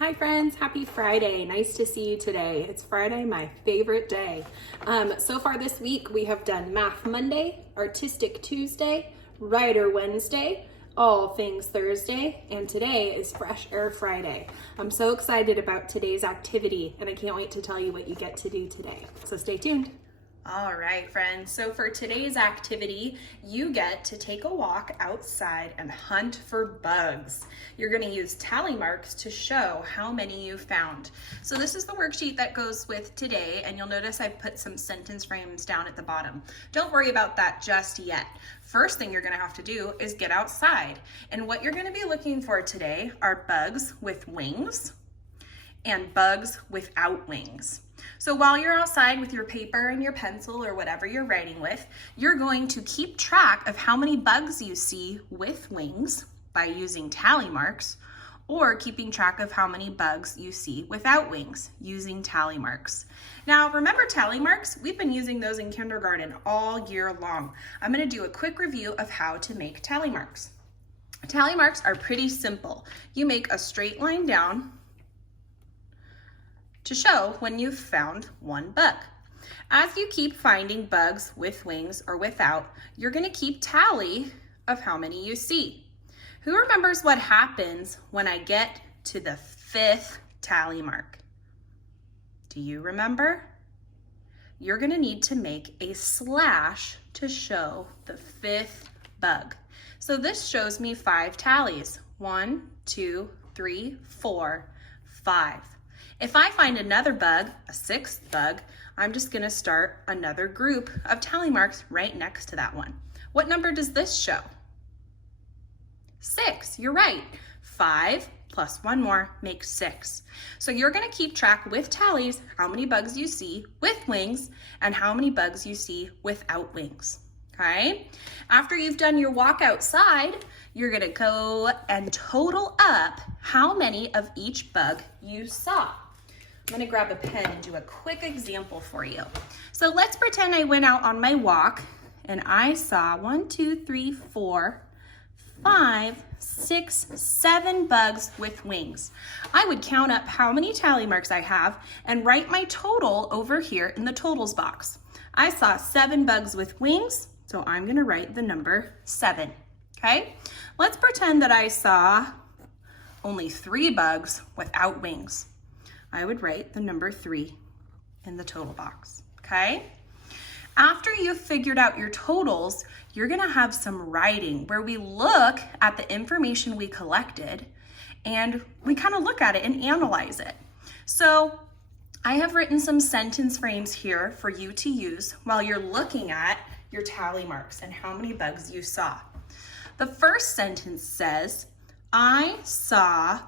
Hi friends, happy Friday. Nice to see you today. It's Friday, my favorite day. So far this week, we have done Math Monday, Artistic Tuesday, Writer Wednesday, All Things Thursday, and today is Fresh Air Friday. I'm so excited about today's activity, and I can't wait to tell you what you get to do today. So stay tuned. All right, friends. So for today's activity, you get to take a walk outside and hunt for bugs. You're going to use tally marks to show how many you found. So this is the worksheet that goes with today, and you'll notice I've put some sentence frames down at the bottom. Don't worry about that just yet. First thing you're going to have to do is get outside. And what you're going to be looking for today are bugs with wings and bugs without wings. So while you're outside with your paper and your pencil or whatever you're writing with, you're going to keep track of how many bugs you see with wings by using tally marks, or keeping track of how many bugs you see without wings using tally marks. Now remember tally marks? We've been using those in kindergarten all year long. I'm going to do a quick review of how to make tally marks. Tally marks are pretty simple. You make a straight line down to show when you've found one bug. As you keep finding bugs with wings or without, you're going to keep tally of how many you see. Who remembers what happens when I get to the 5th tally mark? Do you remember? You're going to need to make a slash to show the 5th bug. So this shows me 5 tallies. 1, 2, 3, 4, 5. If I find another bug, a 6th bug, I'm just going to start another group of tally marks right next to that one. What number does this show? 6, you're right. 5 plus 1 more makes 6. So you're going to keep track with tallies how many bugs you see with wings and how many bugs you see without wings. Okay? After you've done your walk outside, you're going to go and total up how many of each bug you saw. I'm going to grab a pen and do a quick example for you. So let's pretend I went out on my walk and I saw 1, 2, 3, 4, 5, 6, 7 bugs with wings. I would count up how many tally marks I have and write my total over here in the totals box. I saw 7 bugs with wings, so I'm going to write the number 7. Okay? Let's pretend that I saw only 3 bugs without wings. I would write the number 3 in the total box, okay? After you've figured out your totals, you're gonna have some writing where we look at the information we collected and we kind of look at it and analyze it. So I have written some sentence frames here for you to use while you're looking at your tally marks and how many bugs you saw. The first sentence says, I saw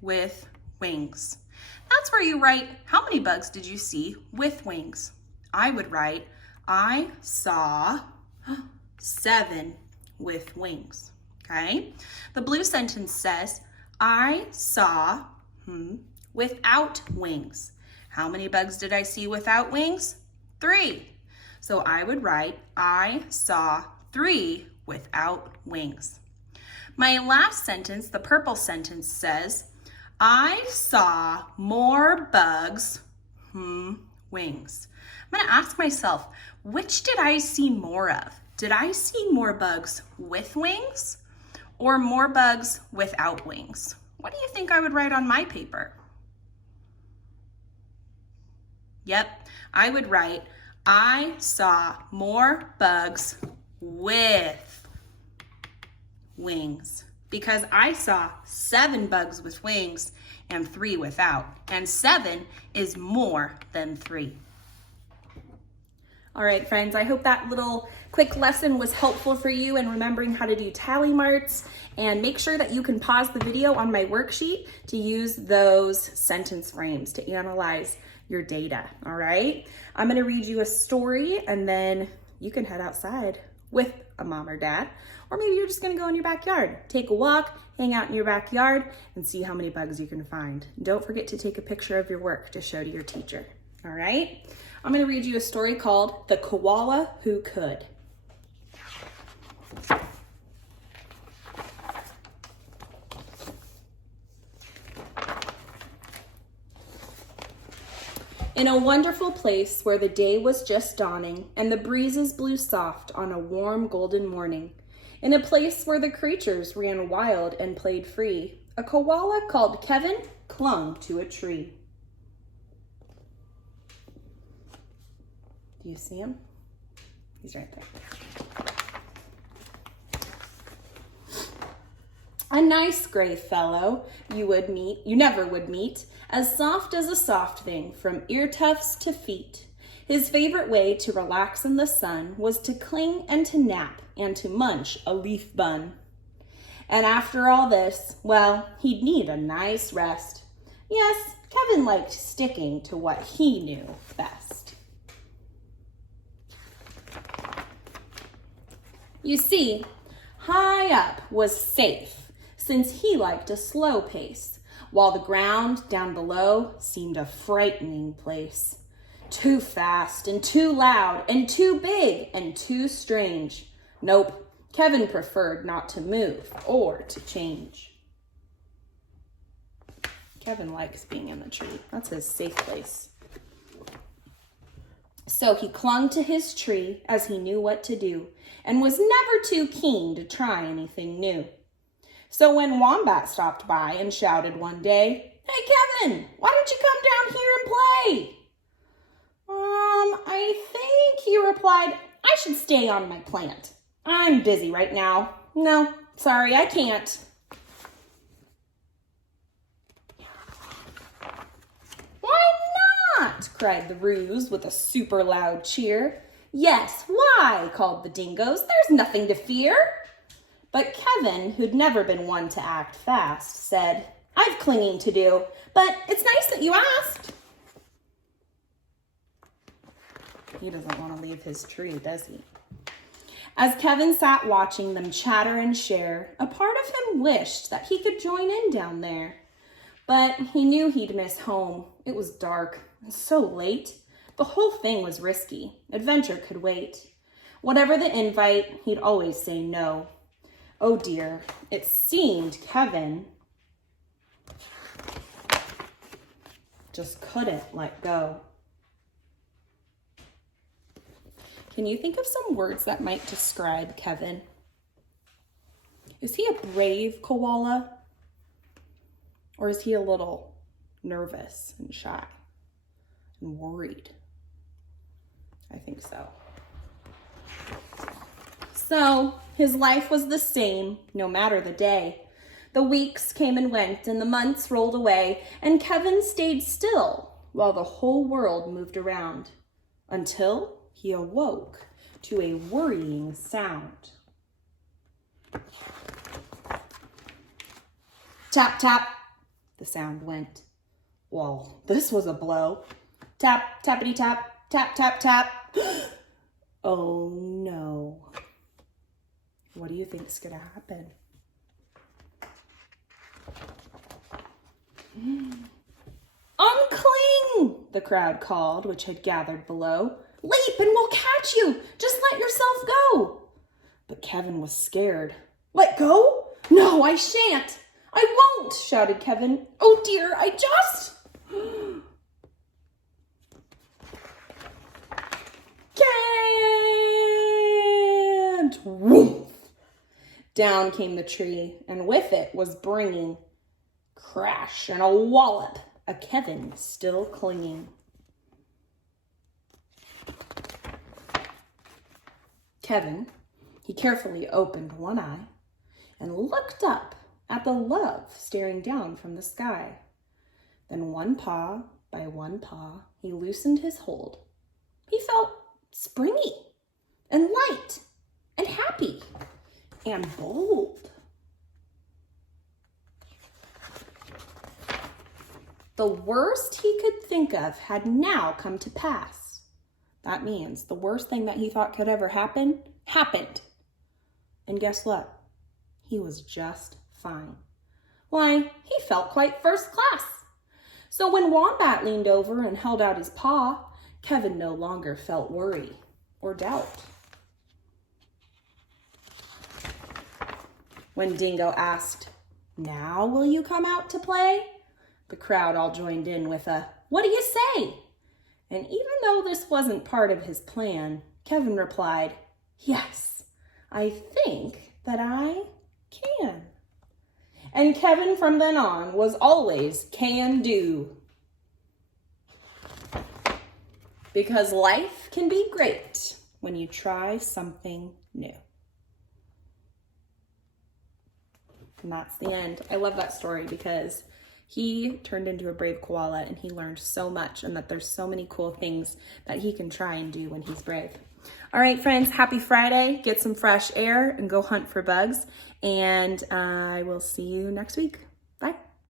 with wings. That's where you write how many bugs did you see with wings. I would write I saw 7 with wings. Okay? The blue sentence says I saw without wings. How many bugs did I see without wings? 3. So I would write I saw 3 without wings. My last sentence, the purple sentence, says I saw more bugs, wings. I'm going to ask myself, which did I see more of? Did I see more bugs with wings or more bugs without wings? What do you think I would write on my paper? Yep, I would write, I saw more bugs with wings, because I saw 7 bugs with wings and 3 without, and 7 is more than 3. All right, friends, I hope that little quick lesson was helpful for you in remembering how to do tally marks, and make sure that you can pause the video on my worksheet to use those sentence frames to analyze your data, all right? I'm gonna read you a story and then you can head outside with a mom or dad, or maybe you're just gonna go in your backyard. Take a walk, hang out in your backyard, and see how many bugs you can find. Don't forget to take a picture of your work to show to your teacher, all right? I'm gonna read you a story called The Koala Who Could. In a wonderful place where the day was just dawning and the breezes blew soft on a warm golden morning, in a place where the creatures ran wild and played free, a koala called Kevin clung to a tree. Do you see him? He's right there. A nice gray fellow you never would meet, as soft as a soft thing from ear tufts to feet. His favorite way to relax in the sun was to cling and to nap and to munch a leaf bun. And after all this, well, he'd need a nice rest. Yes, Kevin liked sticking to what he knew best. You see, high up was safe, since he liked a slow pace, while the ground down below seemed a frightening place. Too fast and too loud and too big and too strange. Nope, Kevin preferred not to move or to change. Kevin likes being in the tree. That's his safe place. So he clung to his tree as he knew what to do and was never too keen to try anything new. So when Wombat stopped by and shouted one day, "Hey, Kevin, why don't you come down here and play?" I think, he replied, "I should stay on my plant. I'm busy right now. No, sorry, I can't." "Why not?" cried the Ruse with a super loud cheer. "Yes, why?" called the Dingoes. "There's nothing to fear." But Kevin, who'd never been one to act fast, said, "I've clinging to do, but it's nice that you asked." He doesn't want to leave his tree, does he? As Kevin sat watching them chatter and share, a part of him wished that he could join in down there. But he knew he'd miss home. It was dark and so late. The whole thing was risky. Adventure could wait. Whatever the invite, he'd always say no. Oh dear, it seemed Kevin just couldn't let go. Can you think of some words that might describe Kevin? Is he a brave koala? Or is he a little nervous and shy and worried? I think so. So his life was the same, no matter the day. The weeks came and went, and the months rolled away, and Kevin stayed still while the whole world moved around, until he awoke to a worrying sound. Tap, tap, the sound went. Well, this was a blow. Tap, tappity tap, tap, tap, tap. Oh no. What do you think's gonna happen? "Uncling!" the crowd called, which had gathered below. "Leap and we'll catch you! Just let yourself go!" But Kevin was scared. "Let go? No, I shan't! I won't!" shouted Kevin. "Oh dear, I just..." Can't! Woof! Down came the tree, and with it was bringing crash and a wallop, a Kevin still clinging. Kevin, he carefully opened one eye and looked up at the love staring down from the sky. Then one paw by one paw, he loosened his hold. He felt springy and light and happy and bold. The worst he could think of had now come to pass. That means the worst thing that he thought could ever happen, happened. And guess what? He was just fine. Why, he felt quite first class. So when Wombat leaned over and held out his paw, Kevin no longer felt worry or doubt. When Dingo asked, "Now will you come out to play?" the crowd all joined in with a, "What do you say?" And even though this wasn't part of his plan, Kevin replied, "Yes, I think that I can." And Kevin from then on was always can do. Because life can be great when you try something new. And that's the end. I love that story because he turned into a brave koala and he learned so much, and that there's so many cool things that he can try and do when he's brave. All right, friends, happy Friday. Get some fresh air and go hunt for bugs. And I will see you next week.